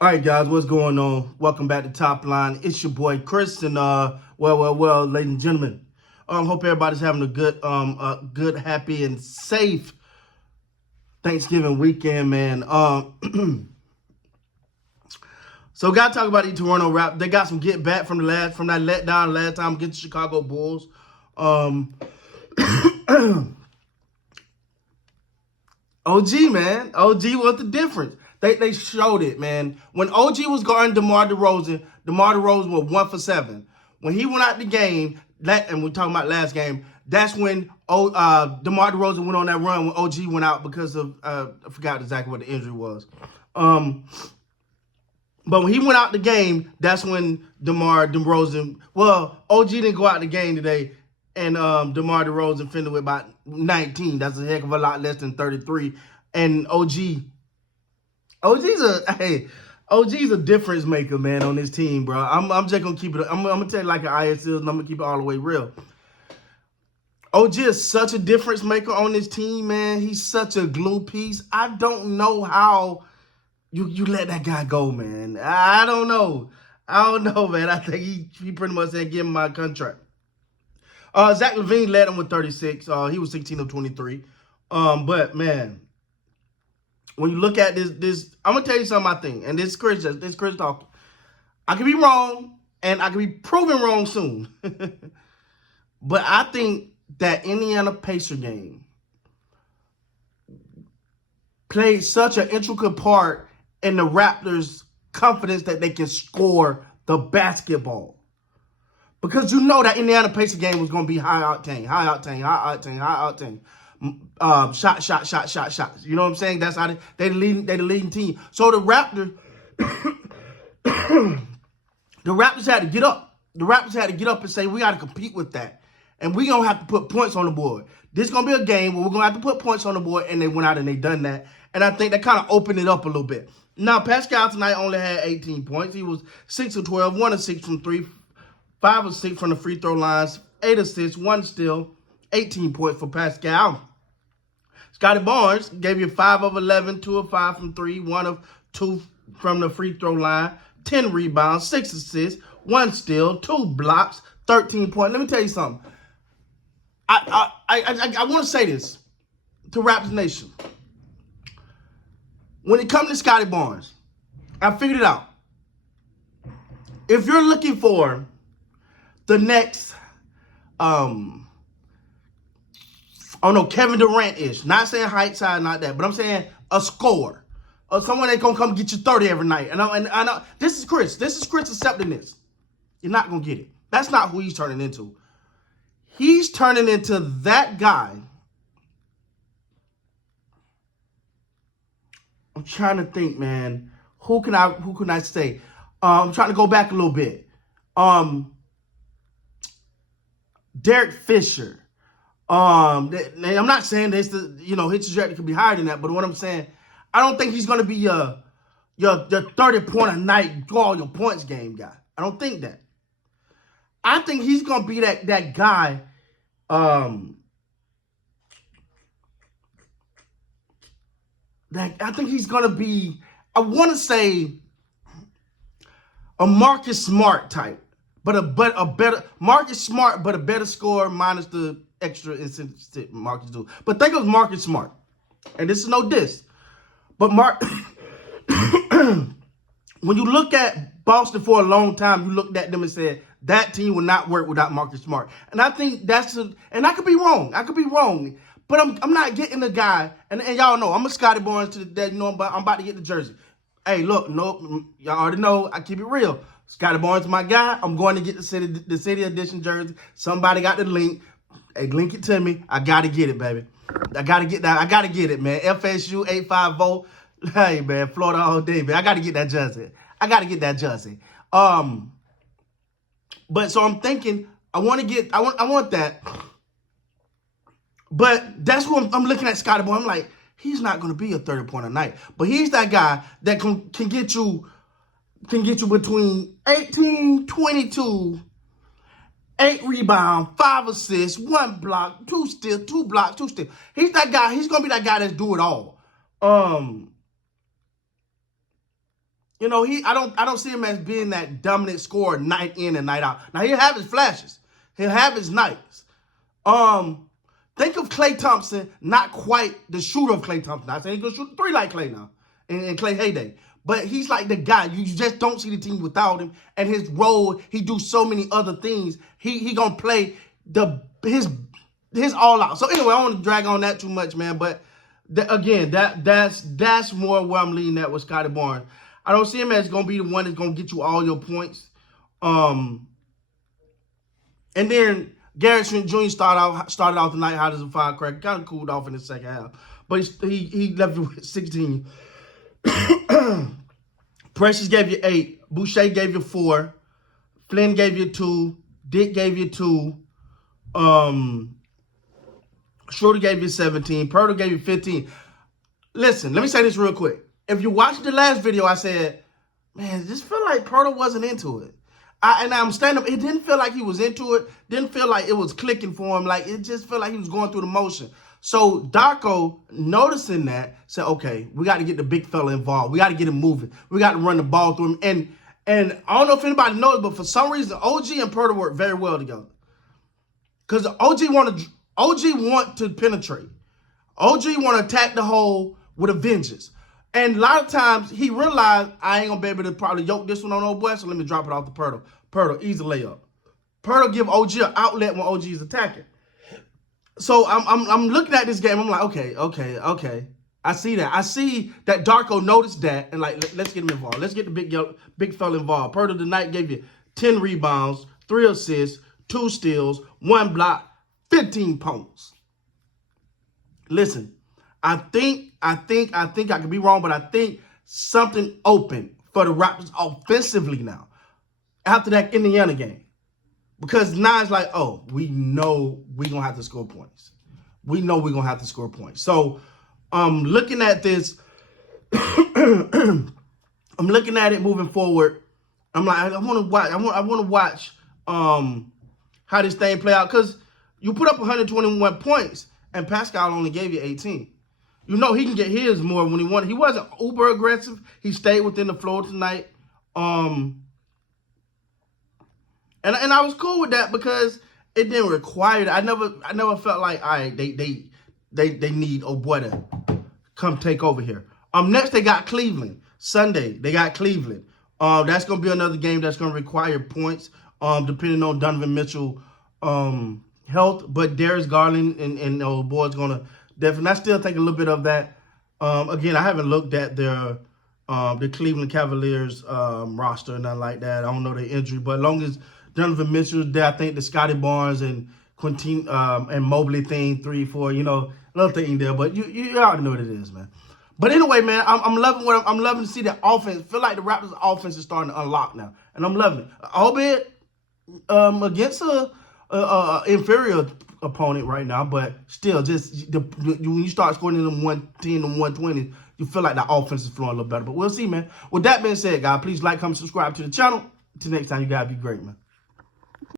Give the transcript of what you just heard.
All right, guys, what's going on? Welcome back to Top Line. It's your boy Chris, and well, ladies and gentlemen. Hope everybody's having a good, happy, and safe Thanksgiving weekend, man. So gotta talk about the Toronto Raptors. They got some get back from that letdown last time against the Chicago Bulls. Um, OG, man. OG was the difference. They showed it, man. When OG was guarding DeMar DeRozan was 1 for 7. When he went out the game, and we're talking about last game, that's when DeMar DeRozan went on that run when OG went out because of, I forgot exactly what the injury was. But when he went out the game, that's when DeMar DeRozan, OG didn't go out the game today, and DeMar DeRozan finished with about 19. That's a heck of a lot less than 33. And OG's a difference maker, man, on this team, bro. I'm just gonna keep it. I'm gonna tell you like an ISL, and I'm gonna keep it all the way real. OG is such a difference maker on this team, man. He's such a glue piece. I don't know how you let that guy go, man. I don't know. Man. I think he pretty much said give him my contract. Zach LaVine led him with 36. He was 16 of 23. But man, when you look at this, I'm gonna tell you something I think, and this Chris talking. I could be wrong, and I could be proven wrong soon. But I think that Indiana Pacer game played such an intricate part in the Raptors' confidence that they can score the basketball. Because you know that Indiana Pacer game was going to be high octane. Shots. You know what I'm saying? That's how they the leading team. So the Raptors, the Raptors had to get up. The Raptors had to get up and say, we got to compete with that. And we're going to have to put points on the board. This is going to be a game where we're going to have to put points on the board, and they went out and they done that. And I think that kind of opened it up a little bit. Now, Pascal tonight only had 18 points. He was 6 of 12, 1 of 6 from 3, 5 of 6 from the free throw lines, 8 assists, 1 steal, 18 points for Pascal. Scottie Barnes gave you 5 of 11, 2 of 5 from 3, 1 of 2 from the free throw line, 10 rebounds, 6 assists, 1 steal, 2 blocks, 13 points. Let me tell you something. I want to say this to Raptors Nation. When it comes to Scottie Barnes, I figured it out. If you're looking for the next, Kevin Durant-ish, not saying height, size, not that, but I'm saying a scorer, or someone that's gonna come get you 30 every night. And I know this is Chris. This is Chris accepting this. You're not gonna get it. That's not who he's turning into. He's turning into that guy. I'm trying to think, man. Who can I say? I'm trying to go back a little bit. Derek Fisher. I'm not saying this, his trajectory could be higher than that, but what I'm saying, I don't think he's gonna be your 30-point a night, do all your points game guy. I don't think that. I think he's gonna be that guy. I think he's gonna be. I want to say a Marcus Smart type, but a better Marcus Smart, but a better scorer minus the extra incentive Marcus do. But think of Marcus Smart, and this is no diss, but when you look at Boston for a long time, you looked at them and said that team would not work without Marcus Smart. And I think and I could be wrong. But I'm not getting the guy, and y'all know I'm a Scottie Barnes to the death. I'm about to get the jersey. Hey, look, no, y'all already know I keep it real. Scottie Barnes is my guy. I'm going to get the city edition jersey. Somebody got the link. Hey, link it to me. I gotta get it, baby. I gotta get that. I gotta get it, man. FSU 850. Hey, man, Florida all day, man. I gotta get that jersey. But so I'm thinking, I want that. But that's what I'm looking at Scottie Barnes. I'm like, he's not going to be a 30-point a night. But he's that guy that can get you between 18, 22, 8 rebounds, 5 assists, 1 block, 2 steals, 2 blocks, 2 steals. He's that guy. He's going to be that guy that's do it all. You know, I don't see him as being that dominant scorer night in and night out. Now he'll have his flashes. He'll have his nights. Think of Klay Thompson, not quite the shooter of Klay Thompson. I say he's gonna shoot a three like Klay now, in Klay heyday. But he's like the guy. You just don't see the team without him. And his role, he do so many other things. He gonna play his all out. So anyway, I don't want to drag on that too much, man. But again, that's more where I'm leaning at with Scottie Barnes. I don't see him as gonna be the one that's gonna get you all your points. And then Garrett Trent Jr. started off the night hot as a firecracker. Kind of cooled off in the second half, but he left you with 16. Precious gave you 8. Boucher gave you 4. Flynn gave you 2. Dick gave you 2. Schroeder gave you 17. Poeltl gave you 15. Listen, let me say this real quick. If you watched the last video, I said, man, it just feel like Poeltl wasn't into it. I'm standing up. It didn't feel like he was into it. Didn't feel like it was clicking for him. Like, it just felt like he was going through the motion. So Darko, noticing that, said, okay, we got to get the big fella involved. We got to get him moving. We got to run the ball through him. And I don't know if anybody knows, but for some reason, OG and Poeltl work very well together. Because OG want to penetrate. OG want to attack the hole with a vengeance. And a lot of times, he realized, I ain't going to be able to probably yoke this one on old boy, so let me drop it off to Poeltl. Poeltl, easy layup. Poeltl give OG an outlet when OG is attacking. So I'm looking at this game. I'm like, okay. I see that. I see that Darko noticed that, and like, let's get him involved. Let's get the big fella involved. Poeltl tonight gave you 10 rebounds, 3 assists, 2 steals, 1 block, 15 points. Listen, I think I could be wrong, but I think something open for the Raptors offensively now after that Indiana game. Because now it's like, oh, we know we're going to have to score points. We know we're going to have to score points. So, looking at this, I'm looking at it moving forward. I'm like, I want to watch. I want to watch how this thing play out. Because you put up 121 points, and Pascal only gave you 18. You know he can get his more when he wanted. He wasn't uber aggressive. He stayed within the floor tonight. And I was cool with that because it didn't require it. I never felt like, all right, they need boy to come take over here. Next they got Cleveland. Sunday, they got Cleveland. That's gonna be another game that's gonna require points, depending on Donovan Mitchell health. But Darius Garland and old boy's gonna definitely. I still think a little bit of that. Again, I haven't looked at the Cleveland Cavaliers roster, nothing like that. I don't know their injury, but as long as Donovan Mitchell's there, I think the Scottie Barnes and Quentin and Mobley thing, 3, 4, little thing there. But you already know what it is, man. But anyway, man, I'm loving I'm loving to see that offense. Feel like the Raptors' offense is starting to unlock now, and I'm loving it. Albeit against a inferior opponent right now, but still, just when you start scoring in them 110 and 120, you feel like the offense is flowing a little better. But we'll see, man. With that being said, guys, please like, comment, subscribe to the channel. Until next time, you guys be great, man.